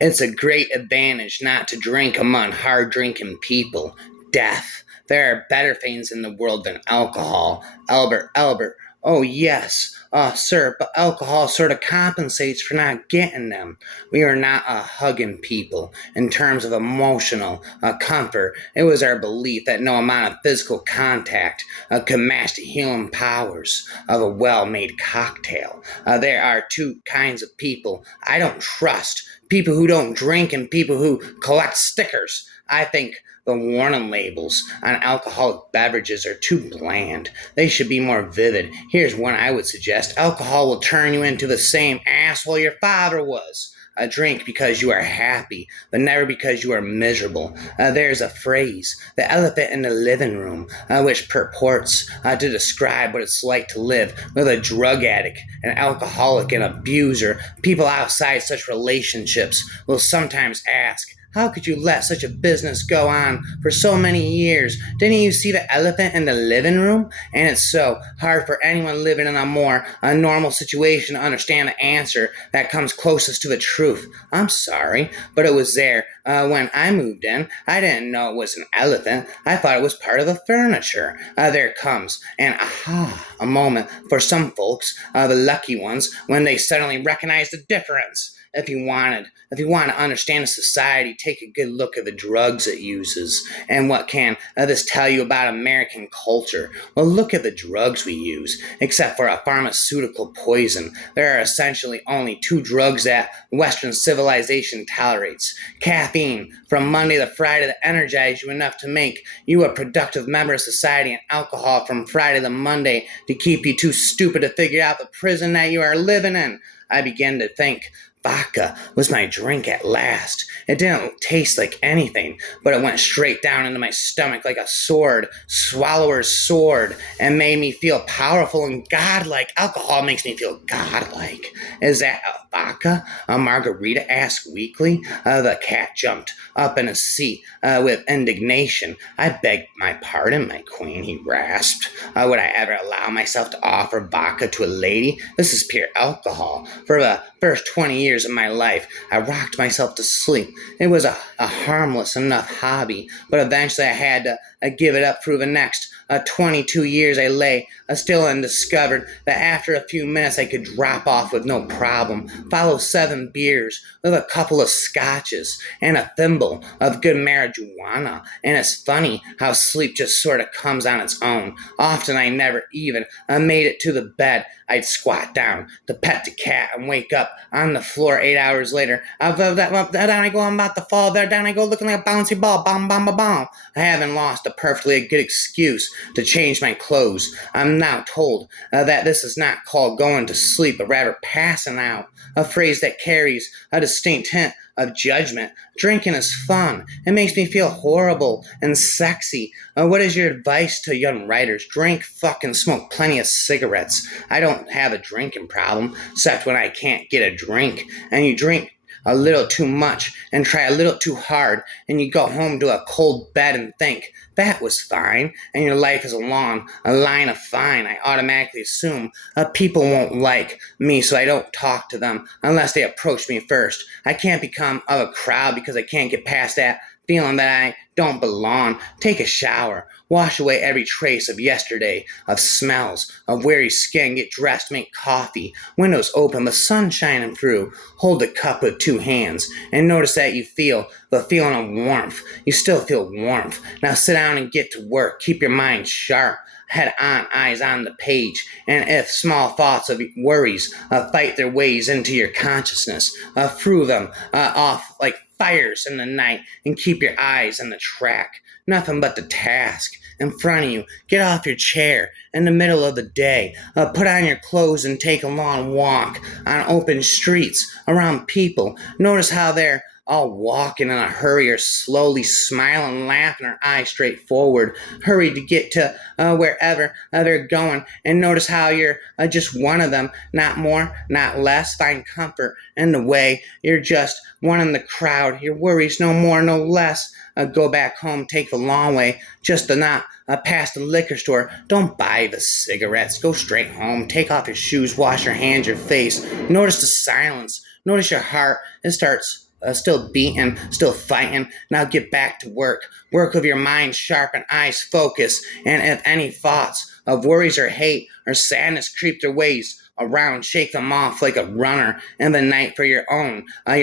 It's a great advantage not to drink among hard drinking people. Death. There are better things in the world than alcohol. Albert. Oh, yes. Sir, but alcohol sort of compensates for not getting them. We are not a hugging people. In terms of emotional comfort, it was our belief that no amount of physical contact could match the healing powers of a well made cocktail. There are two kinds of people I don't trust: people who don't drink and people who collect stickers. I think the warning labels on alcoholic beverages are too bland. They should be more vivid. Here's one I would suggest: alcohol will turn you into the same asshole your father was. A drink because you are happy, but never because you are miserable. There's a phrase, the elephant in the living room, which purports to describe what it's like to live with a drug addict, an alcoholic, an abuser. People outside such relationships will sometimes ask, how could you let such a business go on for so many years? Didn't you see the elephant in the living room? And it's so hard for anyone living in a normal situation to understand the answer that comes closest to the truth. I'm sorry, but it was there when I moved in. I didn't know it was an elephant. I thought it was part of the furniture. There it comes, and aha, a moment for some folks, the lucky ones, when they suddenly recognize the difference. If you want to understand a society, take a good look at the drugs it uses. And what can this tell you about American culture? Well, look at the drugs we use. Except for a pharmaceutical poison, there are essentially only two drugs that Western civilization tolerates: caffeine from Monday to Friday to energize you enough to make you a productive member of society, and alcohol from Friday to Monday to keep you too stupid to figure out the prison that you are living in. I began to think vodka was my drink at last. It didn't taste like anything, but it went straight down into my stomach like a swallower's sword, and made me feel powerful and godlike. Alcohol makes me feel godlike. Is that a vodka? Margarita asked weakly. The cat jumped up in his seat with indignation. I beg my pardon, my queen, he rasped. Would I ever allow myself to offer vodka to a lady? This is pure alcohol. For the first 20 years of my life, I rocked myself to sleep. It was a harmless enough hobby, but eventually I had to give it up through the next 22 years. I lay still and discovered that after a few minutes I could drop off with no problem. Follow 7 beers with a couple of scotches and a thimble of good marijuana. And it's funny how sleep just sort of comes on its own. Often I never even made it to the bed. I'd squat down to pet the cat and wake up on the floor 8 hours later. Down I go, I'm about to fall there. Down I go, looking like a bouncy ball. Bom, bom, bom, bom. I haven't lost a perfectly good excuse to change my clothes. I'm now told that this is not called going to sleep, but rather passing out, a phrase that carries a distinct hint of judgment. Drinking is fun. It makes me feel horrible and sexy. What is your advice to young writers? Drink, fucking smoke plenty of cigarettes. I don't have a drinking problem, except when I can't get a drink. And you drink a little too much and try a little too hard, and you go home to a cold bed and think, that was fine, and your life is a line of fine. I automatically assume people won't like me, so I don't talk to them unless they approach me first. I can't become of a crowd because I can't get past that feeling that I don't belong. Take a shower. Wash away every trace of yesterday, of smells, of weary skin. Get dressed, make coffee. Windows open, the sun shining through. Hold the cup with 2 hands and notice that you feel the feeling of warmth. You still feel warmth. Now sit down and get to work. Keep your mind sharp. Head on, eyes on the page, and if small thoughts of worries fight their ways into your consciousness, throw them off like fires in the night, and keep your eyes on the track. Nothing but the task in front of you. Get off your chair in the middle of the day. Put on your clothes and take a long walk on open streets around people. Notice how they're all walking in a hurry or slowly smiling, laughing, or eyes straight forward, hurried to get to wherever they're going. And notice how you're just one of them, not more, not less. Find comfort in the way you're just one in the crowd. Your worries no more, no less. Go back home, take the long way, just to not past the liquor store. Don't buy the cigarettes. Go straight home, take off your shoes, wash your hands, your face. Notice the silence. Notice your heart. It starts still beating, still fighting. Now get back to work. Work of your mind, sharpen eyes, focus. And if any thoughts of worries or hate or sadness creep their ways around, shake them off like a runner in the night for your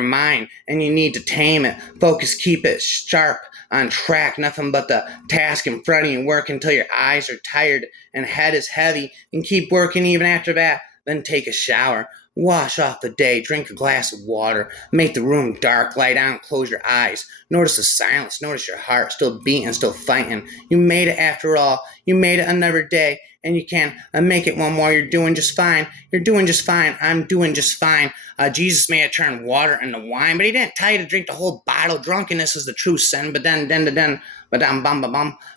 mind, and you need to tame it. Focus, keep it sharp, on track, nothing but the task in front of you. Work until your eyes are tired and head is heavy, and keep working even after that. Then take a shower. Wash off the day, drink a glass of water, make the room dark, lie down, close your eyes. Notice the silence, notice your heart still beating, still fighting. You made it after all. You made it another day, and you can make it one more. You're doing just fine. You're doing just fine. I'm doing just fine. Jesus may have turned water into wine, but he didn't tell you to drink the whole bottle. Drunkenness is the true sin.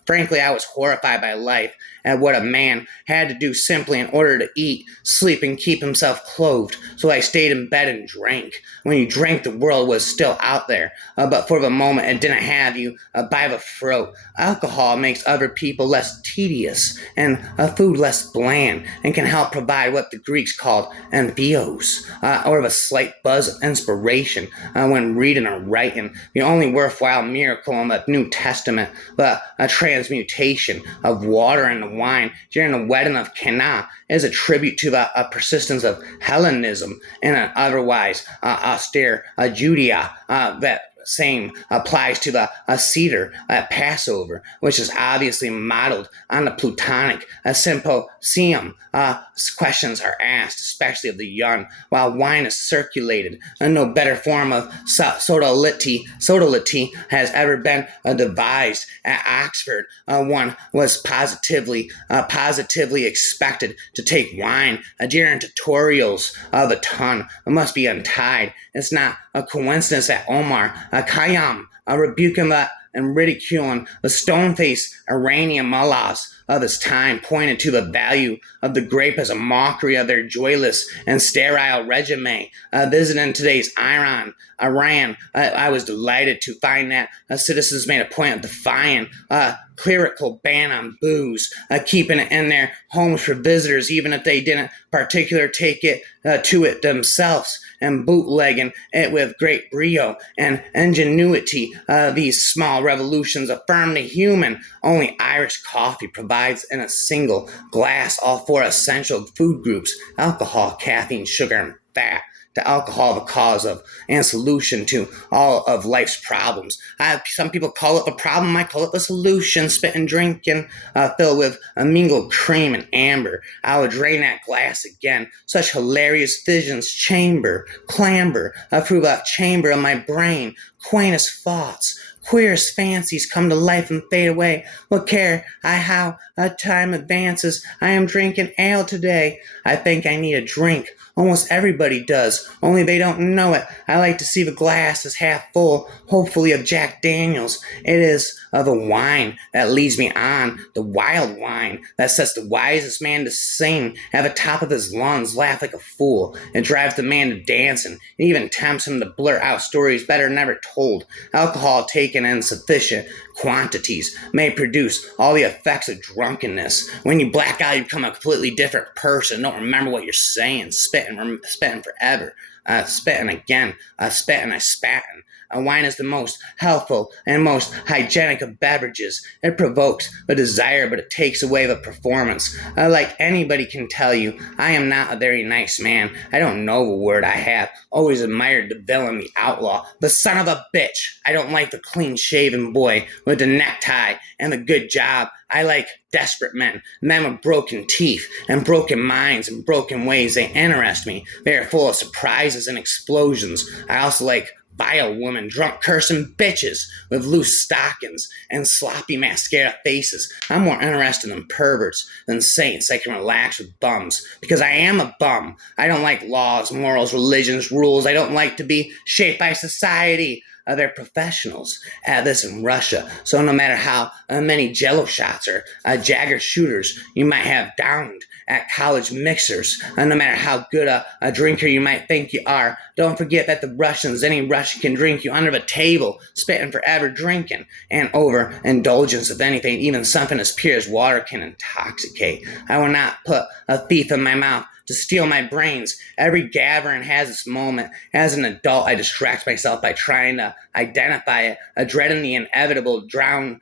Frankly, I was horrified by life at what a man had to do simply in order to eat, sleep, and keep himself clothed. So I stayed in bed and drank. When you drank, the world was still out there, but for the moment, it didn't have you by the throat. Alcohol makes other people less tedious and food less bland, and can help provide what the Greeks called entheos, or of a slight buzz of inspiration when reading or writing. The only worthwhile miracle in the New Testament, but a transmutation of water into wine during the wedding of Cana, is a tribute to the persistence of Hellenism in an otherwise austere Judea that same applies to the Seder at Passover, which is obviously modeled on the Platonic symposium. Questions are asked, especially of the young, while wine is circulated. No better form of sodality has ever been devised at Oxford. One was positively expected to take wine during tutorials of a tongue. It must be untied. It's not a coincidence that Omar Khayyam, rebuking and ridiculing the stone-faced Iranian mullahs of his time, pointed to the value of the grape as a mockery of their joyless and sterile regime. Visiting today's Iran, I was delighted to find that citizens made a point of defying clerical ban on booze, keeping it in their homes for visitors, even if they didn't particularly take it to it themselves, and bootlegging it with great brio and ingenuity. These small revolutions affirm the human. Only Irish coffee provides in a single glass all four essential food groups: alcohol, caffeine, sugar, and fat. To alcohol, the cause of and solution to all of life's problems. Some people call it the problem. I call it the solution. Spit and drink and filled with a mingled cream and amber. I would drain that glass again. Such hilarious visions clamber through the chamber of my brain. Quaintest thoughts, queerest fancies come to life and fade away. What care I how time advances? I am drinking ale today. I think I need a drink. Almost everybody does, only they don't know it. I like to see the glass as half full, hopefully of Jack Daniels. It is of the wine that leads me on, the wild wine that sets the wisest man to sing at the top of his lungs, laugh like a fool. It drives the man to dancing. It even tempts him to blurt out stories better never told. Alcohol taken in sufficient quantities may produce all the effects of drunkenness. When you black out, you become a completely different person. Don't remember what you're saying. Spitting forever. Spitting again. Spitting. Wine is the most healthful and most hygienic of beverages. It provokes the desire, but it takes away the performance. Like anybody can tell you, I am not a very nice man. I don't know the word. I have always admired the villain, the outlaw, the son of a bitch. I don't like the clean-shaven boy with the necktie and the good job. I like desperate men with broken teeth and broken minds and broken ways. They interest me. They are full of surprises and explosions. I also like vile women, drunk cursing bitches with loose stockings and sloppy mascara faces. I'm more interested in perverts than saints. I can relax with bums because I am a bum. I don't like laws, morals, religions, rules. I don't like to be shaped by society. They're professionals at this in Russia. So no matter how many Jello shots or Jagger shooters you might have downed at college mixers, no matter how good a drinker you might think you are, Don't forget that the Russians, any Russian can drink you under the table, spitting forever drinking, and overindulgence of anything, even something as pure as water, can intoxicate. I will not put a thief in my mouth to steal my brains. Every gathering has its moment. As an adult, I distract myself by trying to identify it, dreading the inevitable downswing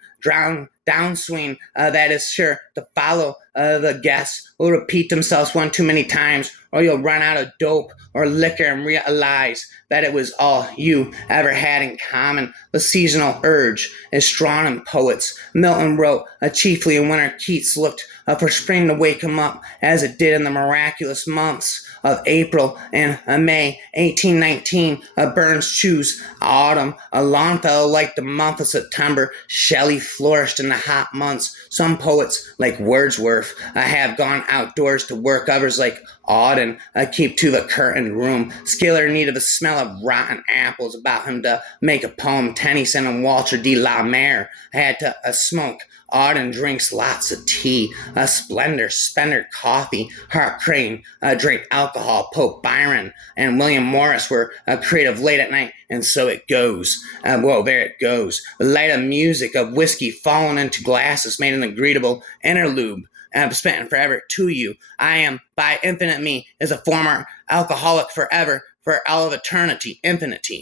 that is sure to follow. The guests will repeat themselves one too many times, or you'll run out of dope or liquor and realize that it was all you ever had in common. The seasonal urge is strong in poets. Milton wrote, chiefly in winter, Keats looked for spring to wake him up, as it did in the miraculous months of April and May. 1819, Burns chose autumn. Longfellow liked the month of September. Shelley flourished in the hot months. Some poets, like Wordsworth, have gone outdoors to work. Others, like Auden, keep to the curtained room. Schiller needed the smell of rotten apples about him to make a poem. Tennyson and Walter de la Mare had to smoke. Auden drinks lots of tea. Spender coffee. Hart Crane drank alcohol. Pope Byron and William Morris were creative late at night, and so it goes. There it goes. The light of music, of whiskey falling into glasses, made an agreeable interlude. Spent forever to you. I am by infinite me, as a former alcoholic forever, for all of eternity, infinity.